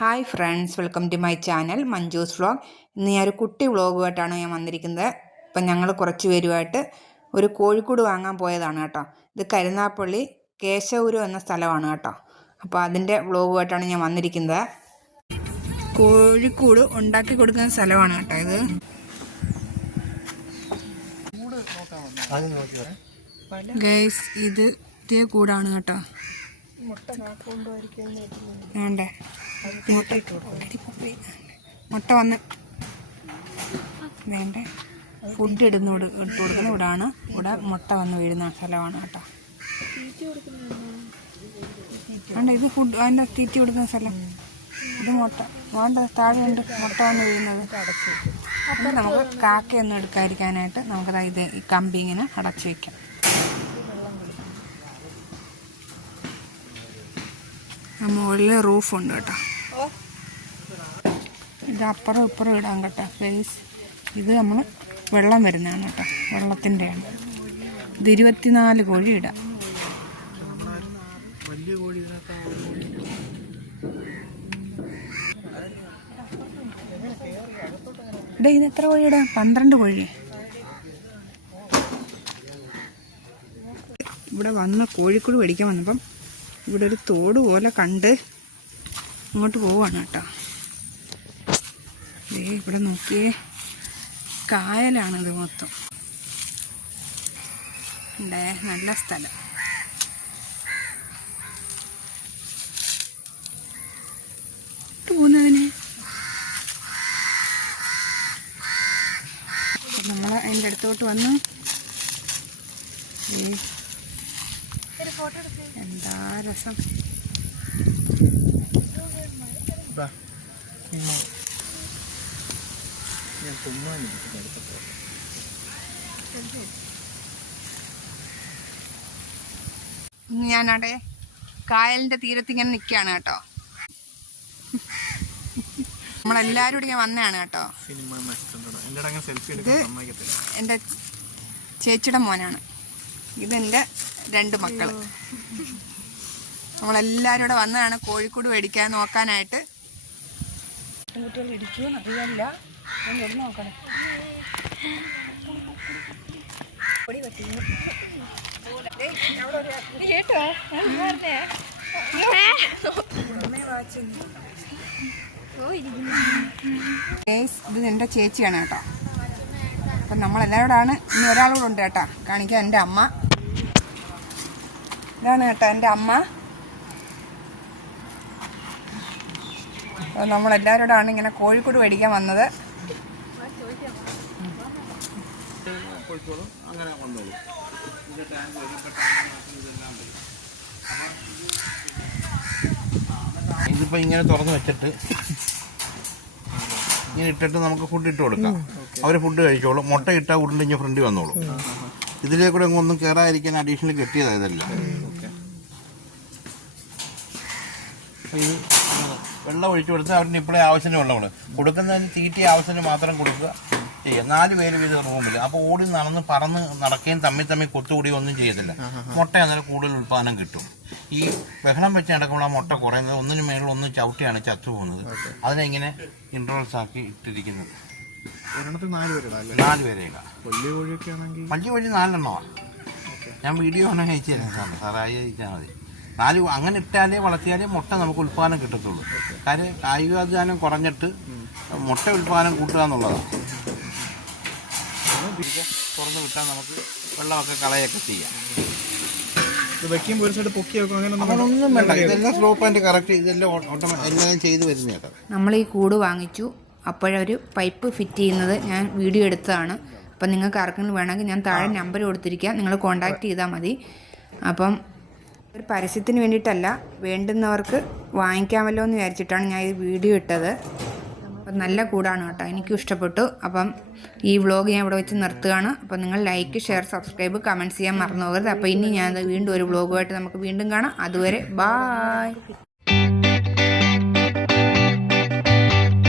Hi friends, welcome to my channel Manju's vlog. ഇന്ന് ഞാൻ ഒരു കുട്ടി വ്ളോഗുമായിട്ടാണ് ഞാൻ വന്നിരിക്കുന്നത്. ഇപ്പം ഞങ്ങൾ കുറച്ച് പേരുമായിട്ട് ഒരു കോഴിക്കൂട് വാങ്ങാൻ പോയതാണ് കേട്ടോ. ഇത് കരുനാഗപ്പള്ളി കേശവപുരം എന്ന സ്ഥലമാണ് കേട്ടോ. അപ്പോൾ അതിൻ്റെ വ്ളോഗുമായിട്ടാണ് ഞാൻ വന്നിരിക്കുന്നത്. കോഴിക്കൂട് ഉണ്ടാക്കി കൊടുക്കുന്ന സ്ഥലമാണ് കേട്ടോ ഇത്. ഗൈസ്, ഇത് ഇതേ കൂടാണ് കേട്ടോ. വേണ്ടേ മുട്ട വന്ന് വേണ്ടേ ഫുഡ് ഇട്ട് കൊടുക്കുന്ന ഇവിടാണ്. ഇവിടെ മുട്ട വന്ന് വീഴുന്ന സ്ഥലമാണ് കേട്ടോ. വേണ്ട, ഇത് ഫുഡ് അതിൻ്റെ തീറ്റി കൊടുക്കുന്ന സ്ഥലം. ഇത് മുട്ട വേണ്ട, താഴെ ഉണ്ട് മുട്ട വന്ന് വീഴുന്നത്. ഇത് നമുക്ക് കാക്കയൊന്നും എടുക്കാതിരിക്കാനായിട്ട് നമുക്കത് ഇത് ഈ കമ്പി ഇങ്ങനെ അടച്ചു വയ്ക്കാം. മുകളിൽ റൂഫുണ്ട് കേട്ടോ. ഇത് അപ്പുറം ഇപ്പുറം ഇടാൻ കേട്ടോ ഫേസ്. ഇത് നമ്മൾ വെള്ളം വരുന്നതാണ് കേട്ടോ, വെള്ളത്തിൻ്റെയാണ്. ഇത് 24 കോഴി ഇടാം. ഇവിടെ ഇത് എത്ര കോഴി ഇടാം? 12 കോഴി. ഇവിടെ വന്ന് കോഴിക്കൂട് മേടിക്കാൻ വന്നപ്പം ഇവിടെ ഒരു തോട് പോലെ കണ്ട് ഇങ്ങോട്ട് പോവാണ് കേട്ടോ. ഇവിടെ നോക്കിയേ, കായലാണിത് മൊത്തം. ഉണ്ടേ, നല്ല സ്ഥലം. പോകുന്നതിന് നമ്മൾ അതിൻ്റെ അടുത്തോട്ട് വന്നു. എന്താ രസം. ഞാനവിടെ കായലിന്റെ തീരത്ത് ഇങ്ങനെ നിൽക്കുകയാണ് കേട്ടോ. നമ്മളെല്ലാരും കൂടി ഇങ്ങനെ വന്നതാണ് കേട്ടോ. ഇത് എൻ്റെ ചേച്ചിയുടെ മോനാണ്. ഇതെൻ്റെ 2 മക്കള്. നമ്മളെല്ലാരും കൂടെ വന്നതാണ് കോഴിക്കൂട് മേടിക്കാൻ നോക്കാനായിട്ട്. കുട്ടികൾ ഇടിക്കുമെന്ന് അറിയാനില്ല. നോക്കണം. ഇത് എൻ്റെ ചേച്ചിയാണ് കേട്ടോ. അപ്പം നമ്മളെല്ലാവരോടാണ്. ഇനി ഒരാളൂടെ ഉണ്ട് കേട്ടോ കാണിക്കാൻ. എൻ്റെ അമ്മ ഇതാണ് കേട്ടോ, എൻ്റെ അമ്മ. അപ്പോൾ നമ്മളെല്ലാവരോടാണ് ഇങ്ങനെ കോഴിക്കോട് മേടിക്കാൻ വന്നത്. ഇതിപ്പോൾ ഇങ്ങനെ തുറന്ന് വെച്ചിട്ട് ഇങ്ങനെ ഇട്ടിട്ട് നമുക്ക് ഫുഡ് ഇട്ട് കൊടുക്കാം. അവർ ഫുഡ് കഴിച്ചോളും. മുട്ട ഇട്ടാൽ ഉരുണ്ടിഞ്ഞ് ഫ്രണ്ട് വന്നോളും. ഇതിലേക്കൂടെ ഒന്നും കയറാതിരിക്കാൻ അഡീഷണൽ കെട്ടിയതാണ് ഇതല്ല. ഇത് വെള്ളം ഒഴിച്ചു കൊടുത്ത് അവരുടെ ഇപ്പോഴേ ആവശ്യത്തിന് വെള്ളം കൊടുക്കുന്നതിന് തീറ്റി ആവശ്യത്തിന് മാത്രം കൊടുക്കുക ചെയ്യുക. 4 പേര് വീതം റൂമില്ല. അപ്പോൾ ഓടി നടന്ന് പറന്ന് നടക്കുകയും തമ്മിൽ കൊത്തുകൂടി ഒന്നും ചെയ്യത്തില്ല. മുട്ട അന്നേരം കൂടുതൽ ഉൽപ്പാദനം കിട്ടും. ഈ ബഹളം വെച്ച് നടക്കുമ്പോൾ ആ മുട്ട കുറയുന്നത് ഒന്നിന് മേളിൽ ഒന്ന് ചവിട്ടിയാണ് ചത്തു പോകുന്നത്. അതിനെങ്ങനെ ഇൻട്രോൾസ് ആക്കി ഇട്ടിരിക്കുന്നത്. 4 പേരെ ഇടാം. വലിയ കോഴി 4 എണ്ണമാണ്. ഞാൻ വീഡിയോ ആണ് അയച്ചു തരാം സാർ. സാറായി അയച്ചാൽ മതി. 4 അങ്ങനെ ഇട്ടാലേ വളർത്തിയാലേ മുട്ട നമുക്ക് ഉൽപ്പാദനം കിട്ടത്തുള്ളൂ. കാര്യം കായികാധ്വാനം കുറഞ്ഞിട്ട് മുട്ട ഉൽപ്പാദനം കൂട്ടുക എന്നുള്ളതാണ്. തുറന്ന് വിട്ടാൽ നമുക്ക് വെള്ളമൊക്കെ കളയൊക്കെ ചെയ്യാം. അങ്ങനൊന്നും വേണ്ട. ഇതെല്ലാം സ്ലോപ്പ് ആൻഡ് കറക്റ്റ്. ഇതെല്ലാം എല്ലാം ചെയ്ത് വരുന്ന കേട്ടോ. നമ്മൾ ഈ കൂട് വാങ്ങിച്ചു. അപ്പോഴൊരു പൈപ്പ് ഫിറ്റ് ചെയ്യുന്നത് ഞാൻ വീഡിയോ എടുത്തതാണ്. അപ്പം നിങ്ങൾക്ക് ആർക്കെങ്കിലും വേണമെങ്കിൽ ഞാൻ താഴെ നമ്പർ കൊടുത്തിരിക്കാം, നിങ്ങൾ കോൺടാക്റ്റ് ചെയ്താൽ മതി. അപ്പം ഒരു പരസ്യത്തിന് വേണ്ടിയിട്ടല്ല, വേണ്ടുന്നവർക്ക് വാങ്ങിക്കാമല്ലോ എന്ന് വിചാരിച്ചിട്ടാണ് ഞാൻ ഈ വീഡിയോ ഇട്ടത്. അപ്പം നല്ല കൂടാണ് കേട്ടോ, എനിക്കും ഇഷ്ടപ്പെട്ടു. അപ്പം ഈ വ്ളോഗ് ഞാൻ ഇവിടെ വെച്ച് നിർത്തുകയാണ്. അപ്പം നിങ്ങൾ ലൈക്ക്, ഷെയർ, സബ്സ്ക്രൈബ്, കമൻറ്റ്സ് ചെയ്യാൻ മറന്നു പോകരുത്. അപ്പോൾ ഇനി ഞാൻ വീണ്ടും ഒരു വ്ളോഗുമായിട്ട് നമുക്ക് വീണ്ടും കാണാം. അതുവരെ ബായ്.